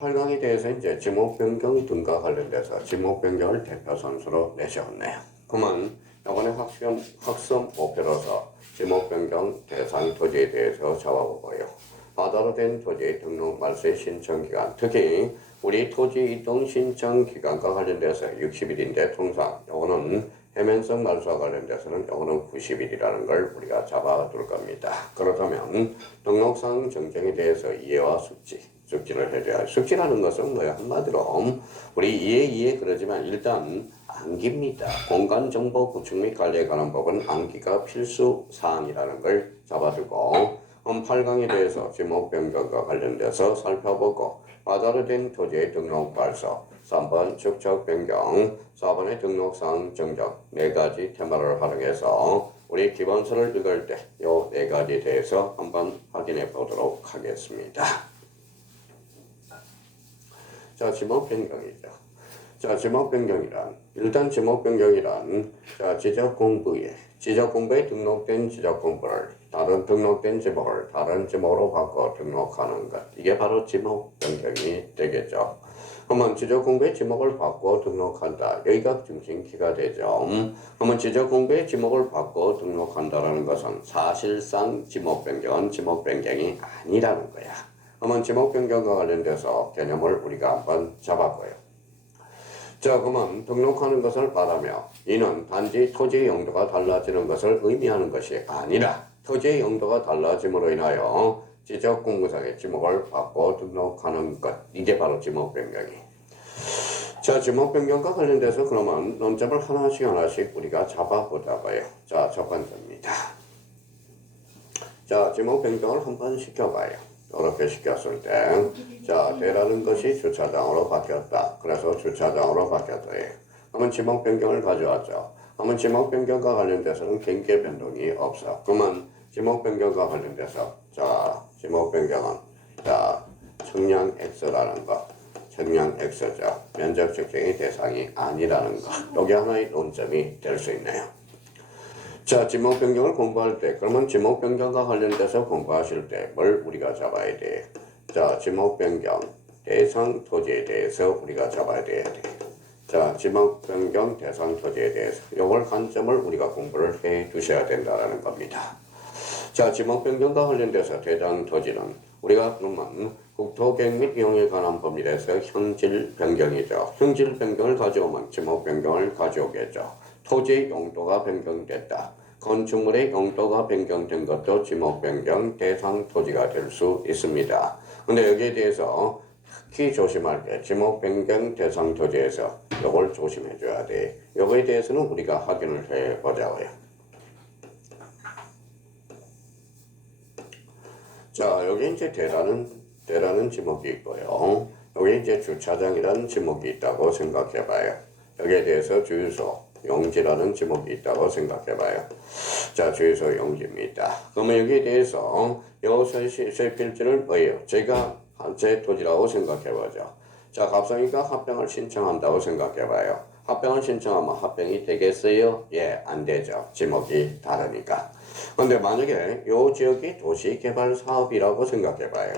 8강에 대해서 이제 지목 변경 등과 관련돼서 지목 변경을 대표 선수로 내세웠네요. 그러면 이번에 학습 목표로서 지목 변경 대상 토지에 대해서 잡아보고요. 바다로 된 토지 등록 말세 신청 기간, 특히 우리 토지 이동 신청 기간과 관련돼서 60일인데 통상 이거는 해면성 말소와 관련돼서는 이거는 90일이라는 걸 우리가 잡아둘 겁니다. 그렇다면 등록상 정정에 대해서 이해와 숙지를 해줘야. 숙지라는 것은 뭐야? 한마디로 우리 이해 그러지만 일단 암기입니다. 공간정보 구축 및 관리에 관한 법은 암기가 필수 사항이라는 걸 잡아두고 8강에 대해서 지목 변경과 관련돼서 살펴보고 바다로 된 토지의 등록 발서, 3번 축척 변경, 4번의 등록상 정정 4가지 테마를 활용해서 우리 기본서를 읽을 때 이 4가지에 대해서 한번 확인해 보도록 하겠습니다. 자, 지목 변경이죠. 자, 지목 변경이란 일단 지목 변경이란 지적 공부에 등록된 지적 공부를 다른 등록된 지목을 다른 지목으로 바꿔 등록하는 것. 이게 바로 지목 변경이 되겠죠. 그러면 지적 공부의 지목을 바꿔 등록한다. 여기가 중심키가 되죠. 그러면 지적 공부의 지목을 바꿔 등록한다라는 것은 사실상 지목 변경은 지목 변경이 아니라는 거야. 그러면 지목 변경과 관련돼서 개념을 우리가 한번 잡아봐요. 자, 그러면 등록하는 것을 말하며 이는 단지 토지의 용도가 달라지는 것을 의미하는 것이 아니라 토지의 용도가 달라짐으로 인하여 지적 공부상의 지목을 바꿔 등록하는 것. 이게 바로 지목 변경이. 자, 지목 변경과 관련돼서 그러면 논점을 하나씩 우리가 잡아보자고요. 자, 첫 번째입니다. 자, 지목 변경을 한번 시켜봐요. 이렇게 시켰을 때, 자, 대라는 것이 주차장으로 바뀌었다. 그래서 주차장으로 바뀌었다. 그러면 지목 변경을 가져왔죠. 그러면 지목 변경과 관련돼서는 경계 변동이 없어. 그러면 지목 변경과 관련돼서, 자, 지목 변경은, 자, 청량 X라는 것. 청량 X죠. 면적 측정의 대상이 아니라는 것. 이게 하나의 논점이 될 수 있네요. 자, 지목 변경을 공부할 때, 그러면 지목 변경과 관련돼서 공부하실 때 뭘 우리가 잡아야 돼? 자, 지목 변경 대상 토지에 대해서 우리가 잡아야 돼. 자, 지목 변경 대상 토지에 대해서 이걸 관점을 우리가 공부를 해 두셔야 된다라는 겁니다. 자, 지목 변경과 관련돼서 대상 토지는 우리가 그러면 국토계획 및 이용에 관한 법률에서 형질 변경이죠. 형질 변경을 가져오면 지목 변경을 가져오겠죠. 토지 용도가 변경됐다. 건축물의 용도가 변경된 것도 지목 변경 대상 토지가 될 수 있습니다. 근데 여기에 대해서 특히 조심할 게 지목 변경 대상 토지에서 이걸 조심해 줘야 돼. 여기에 대해서는 우리가 확인을 해 보자고요. 자, 여기 이제 대라는 지목이 있고요. 여기 이제 주차장이라는 지목이 있다고 생각해 봐요. 여기에 대해서 주유소 용지라는 지목이 있다고 생각해봐요. 자, 주유소 용지입니다. 그러면 여기에 대해서 요서필지를 뭐예요? 제가 제 토지라고 생각해보죠. 자, 갑상이가 합병을 신청한다고 생각해봐요. 합병을 신청하면 합병이 되겠어요? 예, 안 되죠. 지목이 다르니까. 근데 만약에 요 지역이 도시개발 사업이라고 생각해봐요.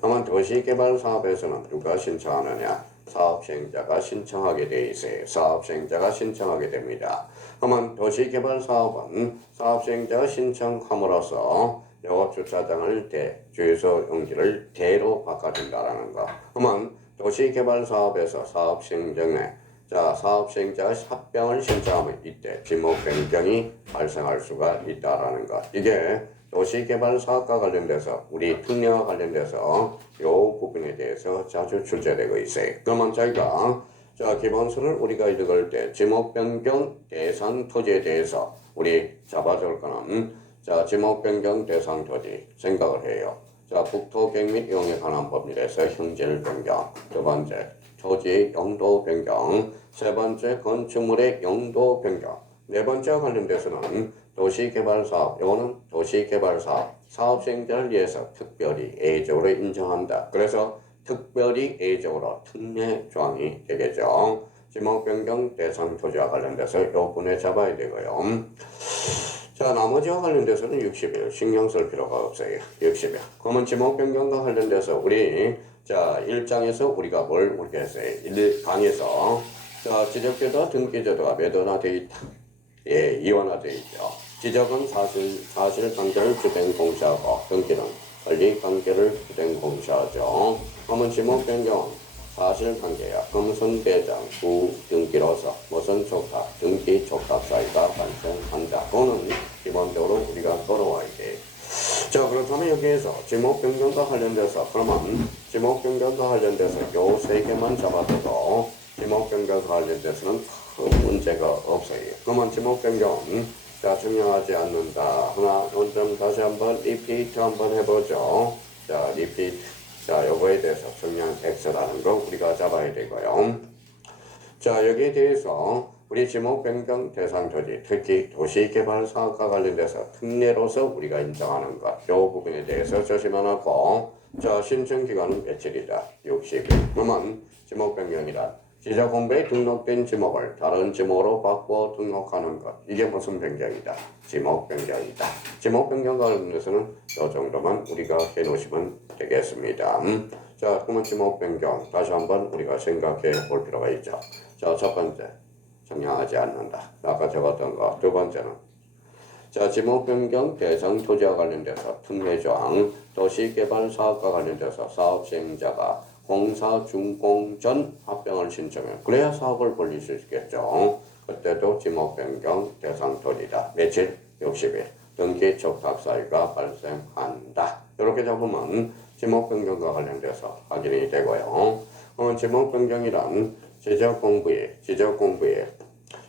그러면 도시개발 사업에서는 누가 신청하느냐? 사업시행자가 신청하게 돼 있어요. 사업시행자가 신청하게 됩니다. 그러면 도시개발 사업은 사업시행자가 신청함으로써 요 주차장을 주유소 용지를 대로 바꿔준다라는 거. 그러면 도시개발 사업에서 사업시행자가 합병을 신청하면 이때 지목 변경이 발생할 수가 있다라는 것. 이게 도시개발 사업과 관련돼서 우리 특례와 관련돼서 이 부분에 대해서 자주 출제되고 있어요. 그러면 저희가 기본서를 우리가 읽을 때 지목 변경 대상 토지에 대해서 우리 잡아줄 거는 지목 변경 대상 토지 생각을 해요. 자, 국토계획 및 이용에 관한 법률에서 형질 변경, 두 번째 토지 용도 변경, 세 번째 건축물의 용도 변경, 네 번째와 관련돼서는 도시개발사업, 이거는 도시개발사업, 사업시행자를 위해서 특별히 예외적으로 인정한다. 그래서 특별히 예외적으로 특례 조항이 되겠죠. 지목 변경 대상 토지와 관련돼서 이 부분에 잡아야 되고요. 자, 나머지와 관련돼서는 60일 신경 쓸 필요가 없어요. 60일. 그러면 지목 변경과 관련돼서 우리 자, 1장에서 우리가 뭘 했어요? 1강에서 자, 지적제도 등기제도가 몇 원화 되어 있다. 예, 이원화되어 있죠. 지적은 사실관계를 주된 공시하고 등기는 권리관계를 주된 공시하죠. 그러면 지목 변경은 사실관계야 금선 배정 후 등기로서 무슨 촉탁 등기 촉탁 사유가 발생한다. 그거는 기본적으로 우리가 걸어와야 돼. 자, 그렇다면 여기에서 지목 변경과 관련돼서 그러면 지목 변경과 관련돼서 요 세 개만 잡아도 지목 변경과 관련돼서는 큰 문제가 없어요. 그러면 지목 변경은 자, 증명하지 않는다. 하나, 원점 다시 한번 리피트 한번 해보죠. 자, 리피트. 자, 요거에 대해서 증명 X라는 거 우리가 잡아야 되고요. 자, 여기에 대해서 우리 지목 변경 대상 토지, 특히 도시개발사업과 관련돼서 특례로서 우리가 인정하는 것, 이 부분에 대해서 조심만 하고, 자, 신청 기간은 며칠이다? 60일. 그러면 지목 변경이란 지적 공부에 등록된 지목을 다른 지목으로 바꿔 등록하는 것, 이게 무슨 변경이다? 지목 변경이다. 지목 변경 관련해서는 이 정도만 우리가 해놓으시면 되겠습니다. 자, 그러면 지목 변경 다시 한번 우리가 생각해 볼 필요가 있죠. 자, 첫 번째, 정량하지 않는다. 아까 적었던 거. 두 번째는 자, 지목 변경 대상 토지와 관련돼서 특례조항, 도시개발 사업과 관련돼서 사업 시행자가 공사 준공 전 합병을 신청해. 그래야 사업을 벌릴 수 있겠죠. 그때도 지목 변경 대상 토지다. 며칠? 60일. 등기 촉탁 사유가 발생한다. 이렇게 잡으면 지목 변경과 관련돼서 확인이 되고요. 지목 변경이란 지적 공부에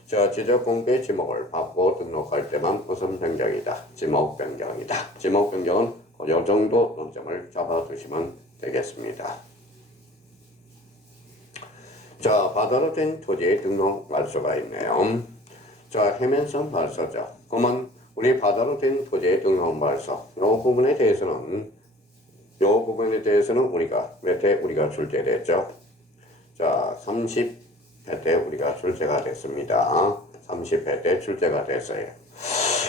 자, 지적 공부의 지목을 바꿔 등록할 때만 무슨 변경이다? 지목 변경이다. 지목 변경은 이 정도 논점을 잡아두시면 되겠습니다. 자, 바다로 된 토지의 등록 말소가 있네요. 자, 해면성 말소죠. 그러면 우리 바다로 된 토지의 등록 말소, 이 부분에 대해서는 우리가 몇 회 우리가 출제됐죠? 자, 30회 때 우리가 출제가 됐습니다. 30회 때 출제가 됐어요.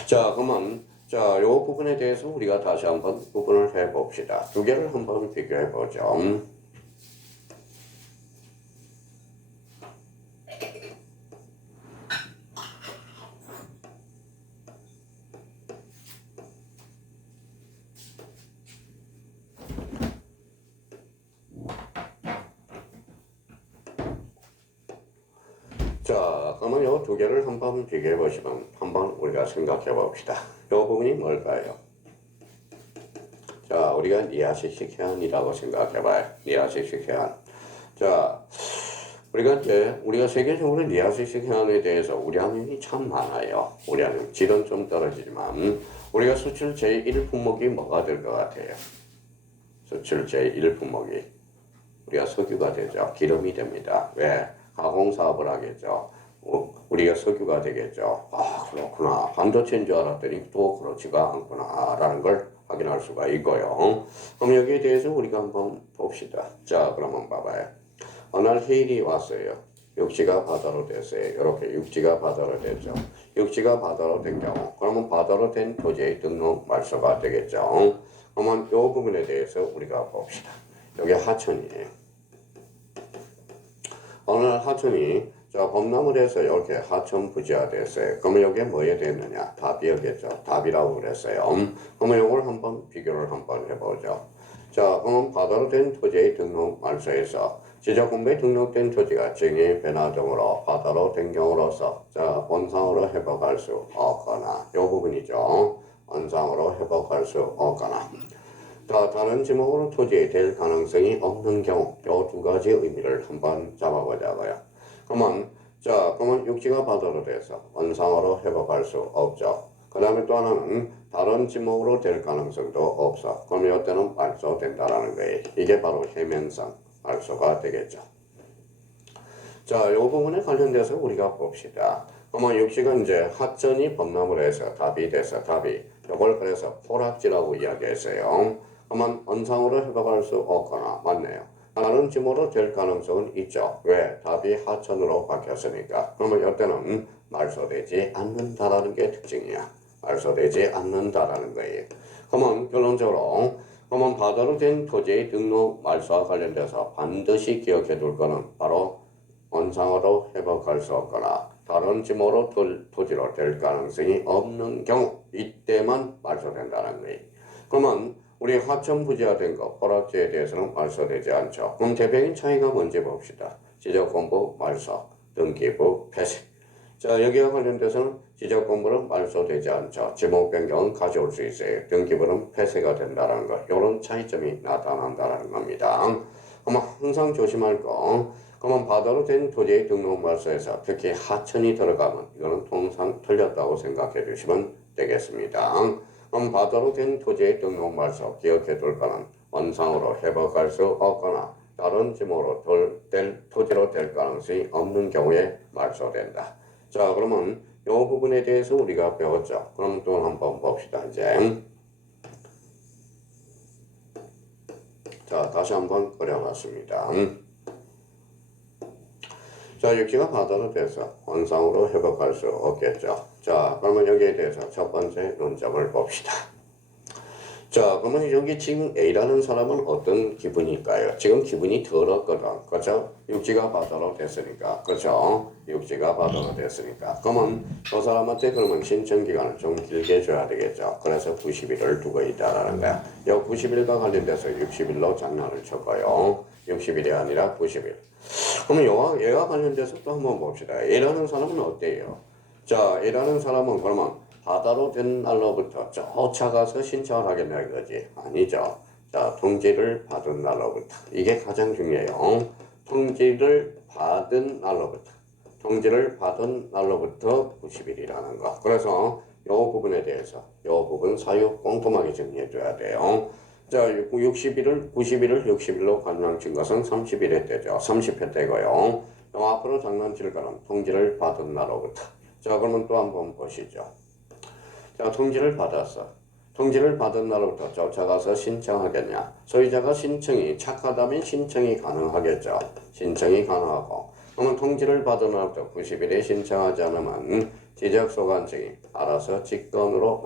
자, 그러면 자, 이 부분에 대해서 우리가 다시 한번 구분을 해봅시다. 두 개를 한번 비교해보죠. 자, 그러면 이 두 개를 한번 비교해 보시면 한번 우리가 생각해 봅시다. 이 부분이 뭘까요? 자, 우리가 니아식 식혜안이라고 생각해 봐요. 니아식 식혜안. 자, 우리가 세계적으로 니아식 식혜안에 대해서 우량이 참 많아요. 우량 질은 좀 떨어지지만 우리가 수출 제1 품목이 뭐가 될 것 같아요? 수출 제1 품목이 우리가 석유가 되죠. 기름이 됩니다. 왜? 가공사업을 하겠죠. 우리가 석유가 되겠죠. 아, 그렇구나. 반도체인 줄 알았더니 또 그렇지가 않구나 라는 걸 확인할 수가 있고요. 그럼 여기에 대해서 우리가 한번 봅시다. 자, 그러면 봐봐요. 어느 날 해일이 왔어요. 육지가 바다로 됐어요. 이렇게 육지가 바다로 됐죠. 육지가 바다로 된 경우 그러면 바다로 된 토지의 등록 말소가 되겠죠. 그러면 이 부분에 대해서 우리가 봅시다. 여기 하천이에요. 어느 날 하천이 자, 범람을해서 이렇게 하천 부지화됐어요. 그러면 여기에 뭐에 됐느냐? 답이었겠죠. 답이라고 그랬어요. 그러면 이걸 한번 비교를 한번 해보죠. 자, 그럼 바다로 된 토지의 등록 말소에서 지적공부에 등록된 토지가 증의 변화 등으로 바다로 된 경우로서 자, 원상으로 회복할 수 없거나 이 부분이죠. 원상으로 회복할 수 없거나 다른 지목으로 토지될 가능성이 없는 경우 이 두 가지 의미를 한번 잡아보자고요. 그러면 육지가 바다로 돼서 원상으로 회복할 수 없죠. 그 다음에 또 하나는 다른 지목으로 될 가능성도 없어. 그럼 이때는 말소된다라는 거예요. 이게 바로 해면성 말소가 되겠죠. 자, 이 부분에 관련돼서 우리가 봅시다. 그러면 육지가 이제 하천이 범람을 해서 답이 돼서 답이 이걸 그래서 포락지라고 이야기했어요. 그러면 원상으로 회복할 수 없거나 맞네요. 다른 지목으로 될 가능성은 있죠. 왜? 답이 하천으로 바뀌었으니까. 그러면 이때는 말소되지 않는다라는 게 특징이야. 말소되지 않는다라는 거예요. 그러면 결론적으로 그러면 바다로 된 토지의 등록 말소와 관련돼서 반드시 기억해 둘 거는 바로 원상으로 회복할 수 없거나 다른 지모로 토지로 될 가능성이 없는 경우 이때만 말소된다는 거예요. 그러면 우리 화천부지화된 거 호락지에 대해서는 말소되지 않죠. 그럼 대표적인 차이가 뭔지 봅시다. 지적공부 말소, 등기부 폐쇄. 자, 여기와 관련돼서는 지적공부는 말소되지 않죠. 지목 변경은 가져올 수 있어요. 등기부는 폐쇄가 된다는 것. 이런 차이점이 나타난다는 겁니다. 그러면 항상 조심할 거. 그러면 바다로 된 토지의 등록 말소에서 특히 하천이 들어가면 이거는 통상 틀렸다고 생각해 주시면 되겠습니다. 그럼 바다로 된 토지의 등록 말소 기억해 둘 거는 원상으로 회복할 수 없거나 다른 지목으로 토지로 될 가능성이 없는 경우에 말소된다. 자, 그러면 이 부분에 대해서 우리가 배웠죠. 그럼 또 한번 봅시다. 이제 자, 다시 한번 그려봤습니다. 자, 육지가 바다로 돼서 원상으로 회복할 수 없겠죠. 자, 그러면 여기에 대해서 첫 번째 논점을 봅시다. 자, 그러면 여기 지금 A라는 사람은 어떤 기분일까요? 지금 기분이 더럽거든. 그렇죠? 육지가 바다로 됐으니까. 그렇죠? 육지가 바다로 됐으니까. 그러면 그 사람한테 그러면 신청 기간을 좀 길게 줘야 되겠죠. 그래서 90일을 두고 있다라는 거야. 이 90일과 관련돼서 60일로 장난을 쳤고요. 60일이 아니라 90일. 그러면 얘와 관련돼서 또 한번 봅시다. A라는 사람은 어때요? 자, A라는 사람은 그러면 바다로 된 날로부터 쫓아가서 신청을 하겠냐 이거지. 아니죠. 자, 통지를 받은 날로부터. 이게 가장 중요해요. 통지를 받은 날로부터. 통지를 받은 날로부터 90일이라는 거. 그래서 이 부분에 대해서 이 부분 사유 꼼꼼하게 정리해 줘야 돼요. 자, 90일을 60일로 관망친 것은 30일에 때죠. 30회 때고요. 앞으로 장난칠 거는 통지를 받은 날로부터. 자, 그러면 또 한번 보시죠. 자, 통지를 받았어. 통지를 받은 날로부터 쫓아가서 신청하겠냐. 소유자가 신청이 착하다면 신청이 가능하겠죠. 신청이 가능하고. 그러면 통지를 받은 날부터 90일에 신청하지 않으면 지적소관청이 알아서 직권으로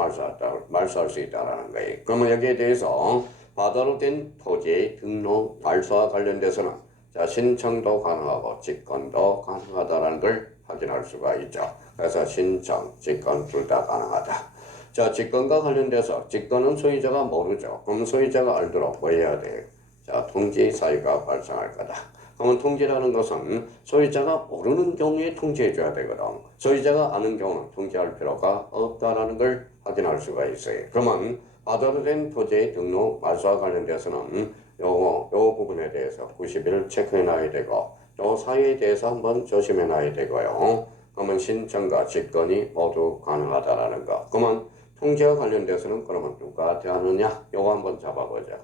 말소할 수 있다는 거예요. 그러면 여기에 대해서 바다로 된 토지의 등록 말소와 관련돼서는 자, 신청도 가능하고 직권도 가능하다는 걸 확인할 수가 있죠. 그래서 신청, 직권 둘 다 가능하다. 자, 직권과 관련돼서 직권은 소유자가 모르죠. 그럼 소유자가 알도록 뭐 해야 돼요? 자, 통지 사유가 발생할 거다. 그러면 통지라는 것은 소유자가 모르는 경우에 통지해줘야 되거든. 소유자가 아는 경우는 통지할 필요가 없다라는 걸 확인할 수가 있어요. 그러면 바다로 된 토지의 등록 말소와 관련돼서는 요 부분에 대해서 90일 체크해 놔야 되고 요 사유에 대해서 한번 조심해 놔야 되고요. 그러면 신청과 직권이 모두 가능하다라는 거. 그러면 통지와 관련돼서는 그러면 누구한테 하느냐? 요거 한번 잡아보자.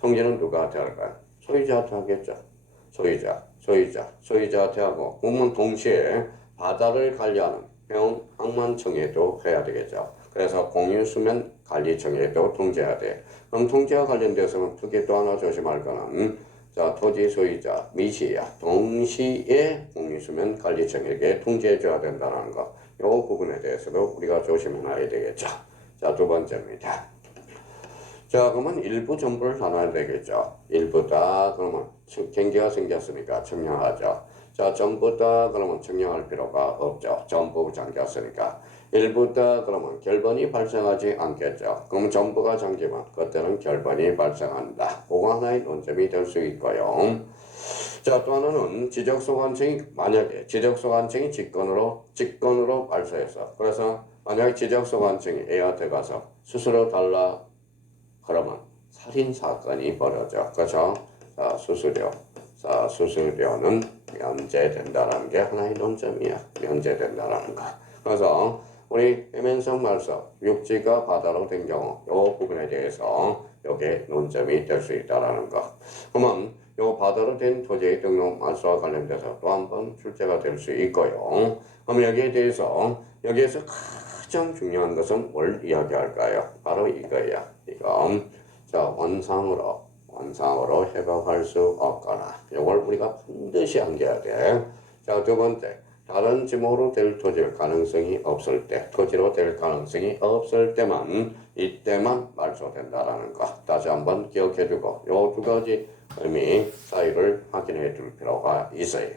통지는 누구한테 할까요? 소유자한테 하겠죠. 소유자한테 하고 그러면 동시에 바다를 관리하는 해운 항만청에도 해야 되겠죠. 그래서 공유수면 관리청에도 통지해야 돼. 그럼 통지와 관련돼서는 특히 또 하나 조심할 거는 자, 토지 소유자 미시야 동시에 공유수면 관리청에게 통지해줘야 된다는 거. 이 부분에 대해서도 우리가 조심해놔야 되겠죠. 자, 두 번째입니다. 자, 그러면 일부 전부를 나눠야 되겠죠. 일부 다 그러면 경계가 생겼으니까 청량하죠. 자, 전부 다 그러면 청량할 필요가 없죠. 전부 잠겼으니까. 일부 다 그러면 결번이 발생하지 않겠죠. 그럼 전부가 잠기면 그때는 결번이 발생한다. 그거 하나의 논점이 될 수 있고요. 자, 또 하나는 지적소관청이 만약에 지적소관청이 직권으로 발소해서 그래서 만약에 지적소관청이 A한테 가서 수수료 달라 그러면 살인사건이 벌어져. 그렇죠? 자, 수수료는 면제된다는 게 하나의 논점이야. 면제된다는 거. 그래서 우리 해면성 말소, 육지가 바다로 된 경우 이 부분에 대해서 이게 논점이 될 수 있다는 거. 그러면 이 바다로 된 토지의 등록 말소와 관련돼서 또 한 번 출제가 될 수 있고요. 그럼 여기에 대해서 여기에서 가장 중요한 것은 뭘 이야기할까요? 바로 이거야. 이거. 자, 원상으로 회복할 수 없거나 이걸 우리가 반드시 암기해야 돼. 자, 두 번째. 다른 지목으로 될 토지로 될 가능성이 없을 때만 이때만 말소된다라는 거 다시 한번 기억해주고 요 두 가지 의미 사이를 확인해 줄 필요가 있어요.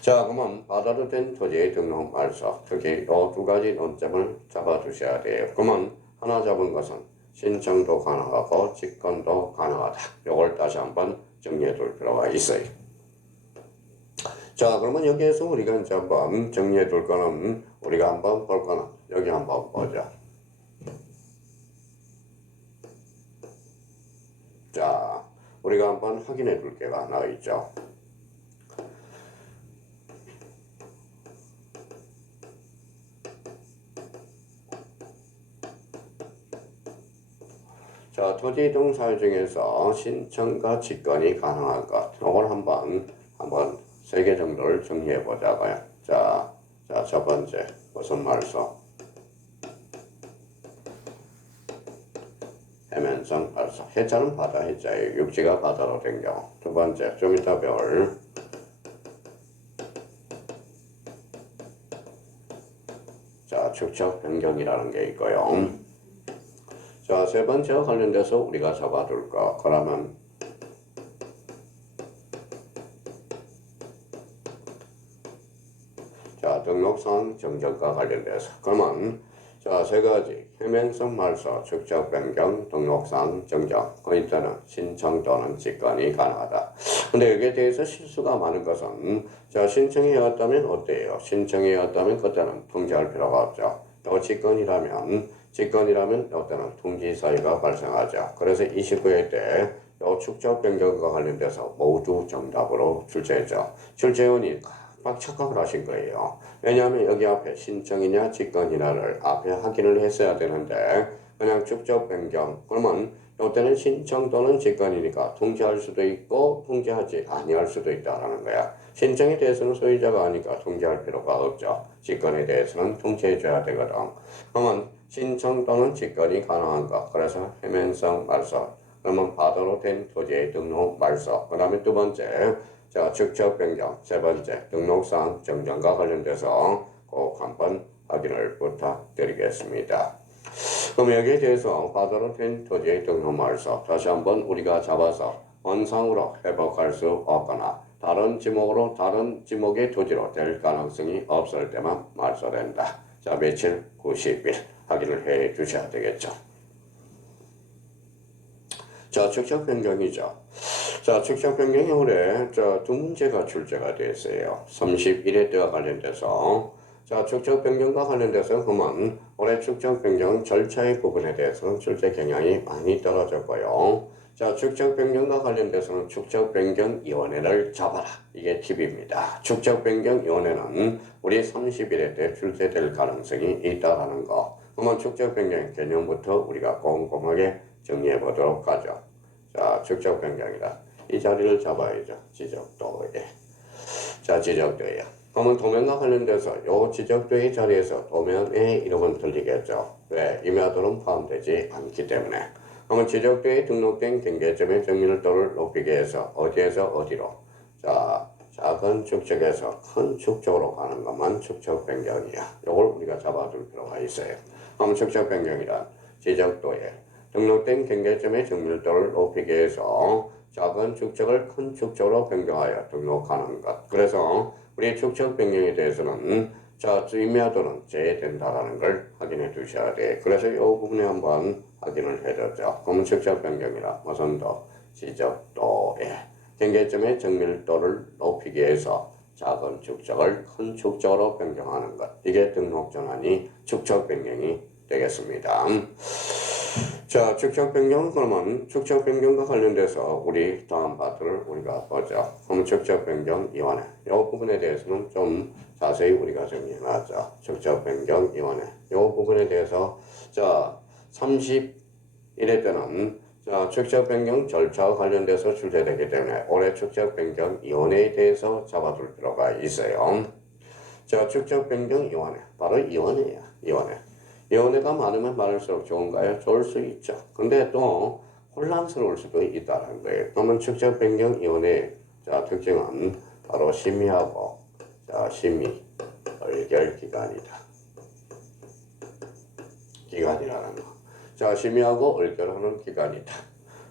자, 그러면 바다로 된 토지의 등록 말소 특히 요 두 가지 논점을 잡아주셔야 돼요. 그러면 하나 잡은 것은 신청도 가능하고 직권도 가능하다. 요걸 다시 한번 정리해 둘 필요가 있어요. 자, 그러면 여기에서 우리가 이제 한번 정리해 둘 거는 우리가 한번 볼 거는 여기 한번 보자. 자, 우리가 한번 확인해 둘 게가 나와 있죠. 자, 토지 이동 사유 중에서 신청과 직권이 가능한 것. 이걸 한번 세 개 정도를 정리해 보자고요. 자, 첫 번째 무슨 말소? 해면성 말소. 해자는 바다 해자예요. 육지가 바다로 된 경우. 두 번째 좀 이따 배울 자, 축척 변경이라는 게 있고요. 자, 세 번째와 관련돼서 우리가 잡아둘 거. 그러면 자, 등록상 정정과 관련돼서 그러면 자, 세 가지 해명성 말소, 축적 변경, 등록상 정정 그 이때는 신청 또는 직권이 가능하다. 근데 여기에 대해서 실수가 많은 것은 자, 신청해왔다면 어때요? 신청해왔다면 그때는 통지할 필요가 없죠. 또 직권이라면 이때는 통지 사유가 발생하죠. 그래서 29회 때 요 축적 변경과 관련돼서 모두 정답으로 출제했죠. 출제원이 막 착각을 하신 거예요. 왜냐하면 여기 앞에 신청이냐 직권이냐를 앞에 확인을 했어야 되는데 그냥 축적 변경 그러면 이때는 신청 또는 직권이니까 통지할 수도 있고 통지하지 아니할 수도 있다라는 거야. 신청에 대해서는 소유자가 아니까 통지할 필요가 없죠. 직권에 대해서는 통지해줘야 되거든. 그러면 신청 또는 직권이 가능한 것 그래서 해면성 말소 그러면 바다로 된 토지의 등록 말소 그 다음에 두 번째 자, 축적 변경 세 번째 등록상 정정과 관련돼서 꼭 한번 확인을 부탁드리겠습니다. 그럼 여기에 대해서 바다로 된 토지의 등록 말소 다시 한번 우리가 잡아서 원상으로 회복할 수 없거나 다른 지목의 토지로 될 가능성이 없을 때만 말소된다. 자, 며칠 90일 확인을 해 주셔야 되겠죠. 자, 축적 변경이죠. 자, 축적 변경이 올해 두 문제가 출제가 됐어요. 31회 때와 관련돼서 자, 축적 변경과 관련돼서 그러면 올해 축적 변경 절차의 부분에 대해서는 출제 경향이 많이 떨어졌고요. 자, 축적 변경과 관련돼서는 축적 변경 위원회를 잡아라. 이게 팁입니다. 축적 변경 위원회는 우리 31회 때 출제될 가능성이 있다라는 거. 그러면 축적 변경 개념부터 우리가 꼼꼼하게 정리해 보도록 하죠. 자, 축적 변경이다. 이 자리를 잡아야죠. 지적도에. 자, 지적도에. 그러면 도면과 관련돼서 요 지적도의 자리에서 도면의 이름은 틀리겠죠. 왜? 임야도는 포함되지 않기 때문에. 그러면 지적도에 등록된 경계점의 정밀도를 높이기 위해서 어디에서 어디로? 자, 작은 축적에서 큰 축적으로 가는 것만 축적 변경이야. 요걸 우리가 잡아둘 필요가 있어요. 그럼 축적 변경이란 지적도에 등록된 경계점의 정밀도를 높이기 위해서 작은 축적을 큰 축적으로 변경하여 등록하는 것. 그래서 우리 축적 변경에 대해서는 자, 임야도는 제외된다라는 걸 확인해 두셔야 돼. 그래서 이 부분에 한번 확인을 해줬죠. 그럼 축적 변경이라 무슨 도? 지적도에 경계점의 정밀도를 높이기 위해서 작은 축적을 큰 축적으로 변경하는 것. 이게 등록 전환이 축적 변경이 되겠습니다. 자, 축적 변경 그러면 축적 변경과 관련돼서 우리 다음 파트를 우리가 보죠. 그럼 축적 변경 위원회 이 부분에 대해서는 좀 자세히 우리가 정리해놨죠. 축적 변경 위원회 이 부분에 대해서 자 31회 때는 자 축적 변경 절차와 관련돼서 출제되기 때문에 올해 축적 변경 위원회에 대해서 잡아둘 필요가 있어요. 자, 축적 변경 위원회 바로 위원회야. 위원회가 많으면 많을수록 좋은가요? 좋을 수 있죠. 근데 또 혼란스러울 수도 있다는 거예요. 그러면 축적 변경 위원회 자 특징은 바로 심의하고 자 심의 의결 기관이다. 기관이라는 거. 자, 심의하고 얼결하는 기간이다.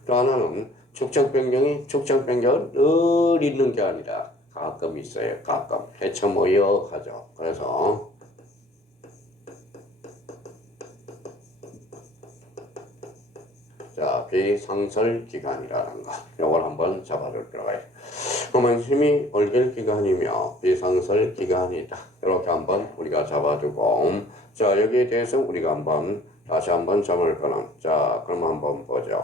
또 하나는 축적 변경이 축적 변경은 늘 있는 게 아니라 가끔 있어요. 가끔 해쳐 모여 하죠. 그래서 자, 비상설 기간이라는 거. 요걸 한번 잡아줄 필요가 있어요. 그러면 심의 얼결 기간이며 비상설 기간이다. 이렇게 한번 우리가 잡아두고, 자, 여기에 대해서 우리가 한번 다시 한번 잡을 거는, 자, 그럼 한번 보죠.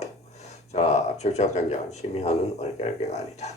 자, 축적 변경은 심의하는 얼결 기간이다.